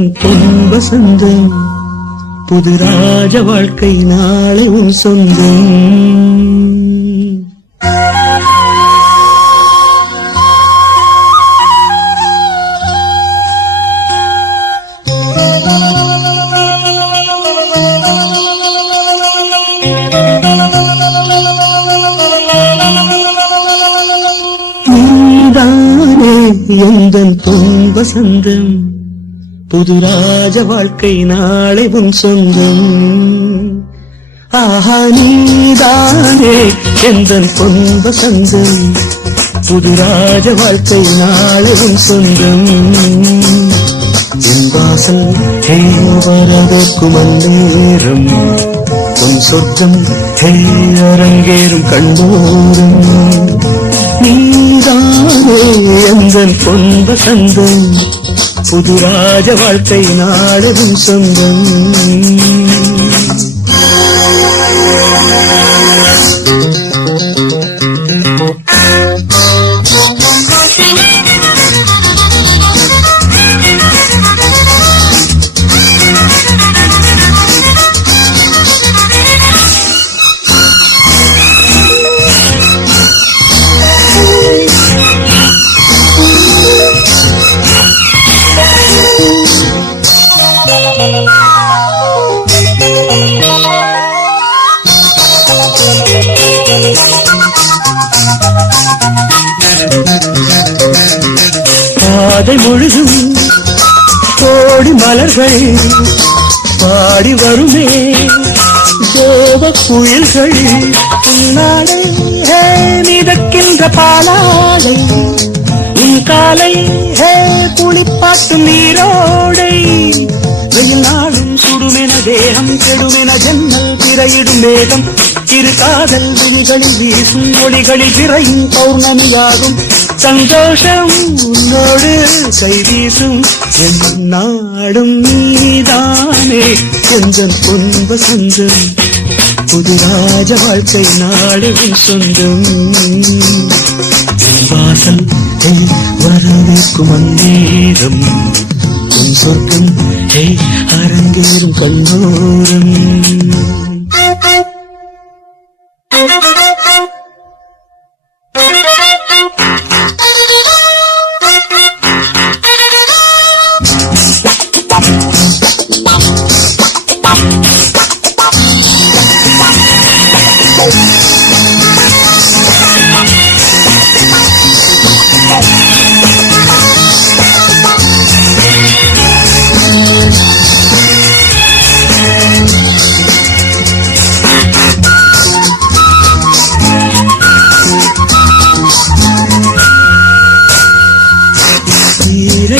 எந்தன் பொன் வசந்தம் புது ராஜ வாழ்க்கை நாளை உன் சொந்தம். நீதானே எந்தன் பொன் வசந்தம் புது ராஜ வாழ்க்கை நாளை உன் சொந்தம். ஆஹா நீதானே எந்தன் பொன் வசந்தம் புது ராஜ வாழ்க்கை நாளை உன் சொந்தம். என் வாசல் ஹே வரவேற்கும் அந்நேரம் உன் சொர்க்கம் ஹே அரங்கேறும் கண்டோரும். நீதானே எந்தன் பொன் வசந்தம் புது ராஜ வாழ்க்கை நாடகும் சொந்தம். பாதை முழுதும் கோடி மலர்கள் பாடி வருமே கோப குயில்கள் உன்னாலே மிதக்கின்ற பாலாலை உன் காலை குளிப்பாட்டும் நீரோடை. வெயில் நாளும் சுடுமென தேகம் கெடுமென ஜன்னல் திரையிடும் மேகம் இரு காதல் விழிகளில் வீசும் ஒளிகளில் விரையும் பௌர்ணமியாகும். சந்தோஷம் உன்னோடு கை வீசும் என் நாடும் நீதானே எந்தன் பொன் வசந்தம் புது ராஜ வாழ்க்கை நாடும் சொந்தம். வாசல் வரவேற்கும் அந்நேரம் உன் சொர்க்கம் அரங்கேறும் கண்ணோரம்.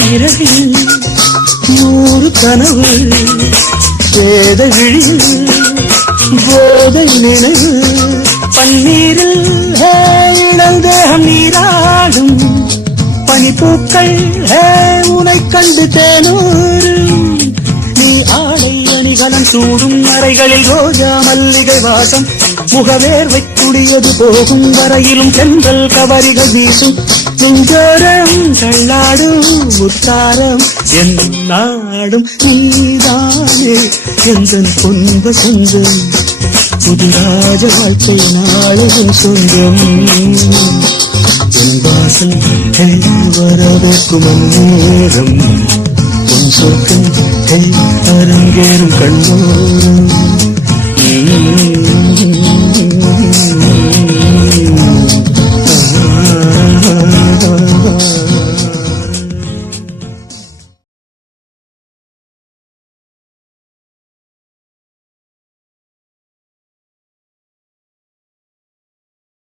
இரவில் 100 கனவு வேத விழியில் போதை நினைவு பன்னீரில் இளந்தேகம் நீராடும் பனிப்பூக்கள் உனை கண்டு தேனூரும். நீ ஆடை அணிகலன் சூடும் அறைகளில் ரோஜா மல்லிகை வாசம் முகவேர்வை குடியது போகும் வரையிலும் தென்றல் கவரிகள் வீசும். நெஞ்சோரம் தள்ளாடும் முத்தாரம் என் நாடும் நீதானே எந்தன் பொன் வசந்தம் புது ராஜ வாழ்க்கை நாளும் சொந்தம். என் வாசல் வரவேற்கும் அந்நேரம்